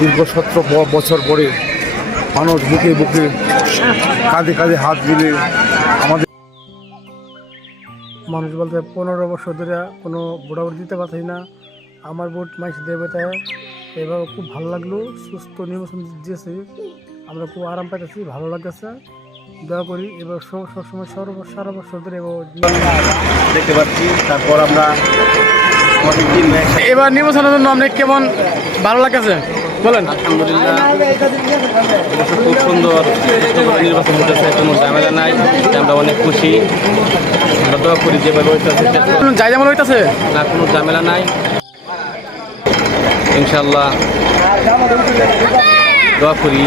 দীর্ঘ 17 বছর পরে মানুষ বুকে বুকে কাঁধে কাঁধে হাত মিলে আমাদের মানুষ বলতে 15 বছর ধরে কোনো ভোটাভুটি দিতে পারছি না। আমার ভোট মাইস দেবে, তাই এবার খুব ভালো লাগলো। সুস্থ নির্বাচন দিয়েছে, আমরা খুব আরাম পাইতেছি, ভালো লাগতেছে। দয়া করি এবার সবসময় সারা বছর ধরে দেখতে পাচ্ছি। তারপর আমরা এবার নির্বাচনের জন্য আপনি কেমন ভালো লাগতেছে বলেন? আলহামদুলিল্লাহ, খুব সুন্দর নির্বাচন হতেছে, কোনো ঝামেলা নাই, আমরা অনেক খুশি। আমরা দোয়া করি যেভাবে হইতেছে যাই যেমন হইতেছে না, কোনো ঝামেলা নাই, ইনশাল্লাহ দোয়া করি।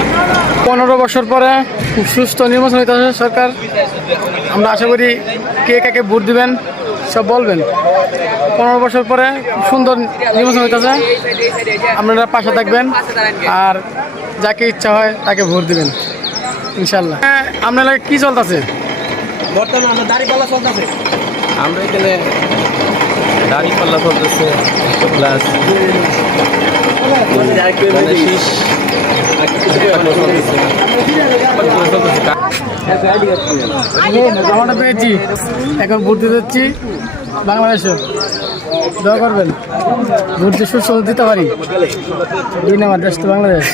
15 বছর পরে খুব সুস্থ নির্বাচন হইতেছে সরকার। আমরা আশা করি কে কাকে ভোট দিবেন সব বলবেন। 15 বছর পরে খুব সুন্দর নির্বাচন হইতেছে, আপনারা পাশে থাকবেন আর যাকে ইচ্ছা হয় তাকে ভোট দিবেন ইনশাল্লাহ। আপনার কি চলতেছে বর্তমানে? আমরা দাঁড়িপাল্লা চলতেছে, আমরা এখানে দাঁড়িপাল্লা চলতেছে, প্লাস জামাটা পেয়েছি, এখন ভোট দিতে যাচ্ছি বাংলাদেশে। দোয়া করবেন ভোট সুস্থ দিতে পারি। 2 নম্বর দেশ তো বাংলাদেশ।